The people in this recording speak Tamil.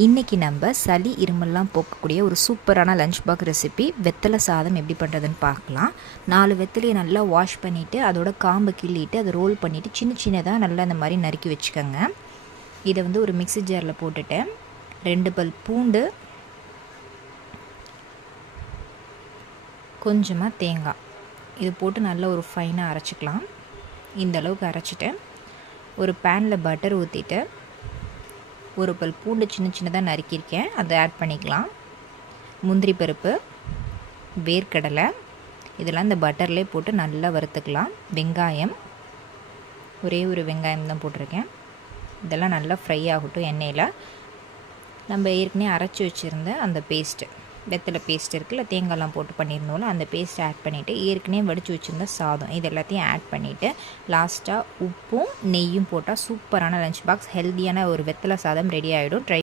இன்றைக்கி நம்ம சளி இருமல்லாம் போக்கக்கூடிய ஒரு சூப்பரான லஞ்ச் பாக்ஸ் ரெசிபி வெத்தலை சாதம் எப்படி பண்ணுறதுன்னு பார்க்கலாம். 4 வெத்தலையை நல்லா வாஷ் பண்ணிவிட்டு அதோட காம்பை கிள்ளிட்டு அதை ரோல் பண்ணிவிட்டு சின்ன சின்னதாக நல்லா அந்த மாதிரி நறுக்கி வச்சுக்கோங்க. இதை வந்து ஒரு மிக்ஸி ஜாரில் போட்டுட்டேன். 2 பல் பூண்டு, கொஞ்சமாக தேங்காய் இது போட்டு நல்லா ஒரு ஃபைனாக அரைச்சிக்கலாம். இந்த அளவுக்கு அரைச்சிட்டேன். ஒரு பேனில் பட்டர் ஊற்றிட்டு ஒரு பல் பூண்டு சின்ன சின்னதாக நறுக்கியிருக்கேன், அதை ஆட் பண்ணிக்கலாம். முந்திரி பருப்பு, வேர்க்கடலை இதெல்லாம் இந்த பட்டர்லேயே போட்டு நல்லா வறுத்துக்கலாம். வெங்காயம், ஒரே ஒரு வெங்காயம் தான் போட்டிருக்கேன். இதெல்லாம் நல்லா ஃப்ரை ஆகட்டும் எண்ணெயில். நம்ம ஏற்கனவே அரைச்சி வச்சுருந்த அந்த பேஸ்ட்டு, வெத்தலை பேஸ்ட் இருக்குல்ல, தேங்காய்லாம் போட்டு பண்ணியிருந்தோம்ல, அந்த பேஸ்ட்டை ஆட் பண்ணிவிட்டு ஏற்கனவே வடித்து வச்சுருந்த சாதம் இது எல்லாத்தையும் ஆட் பண்ணிவிட்டு லாஸ்ட்டாக உப்பும் நெய்யும் போட்டால் சூப்பரான லஞ்ச் பாக்ஸ் ஹெல்த்தியான ஒரு வெத்தலை சாதம் ரெடி ஆகிடும். ட்ரை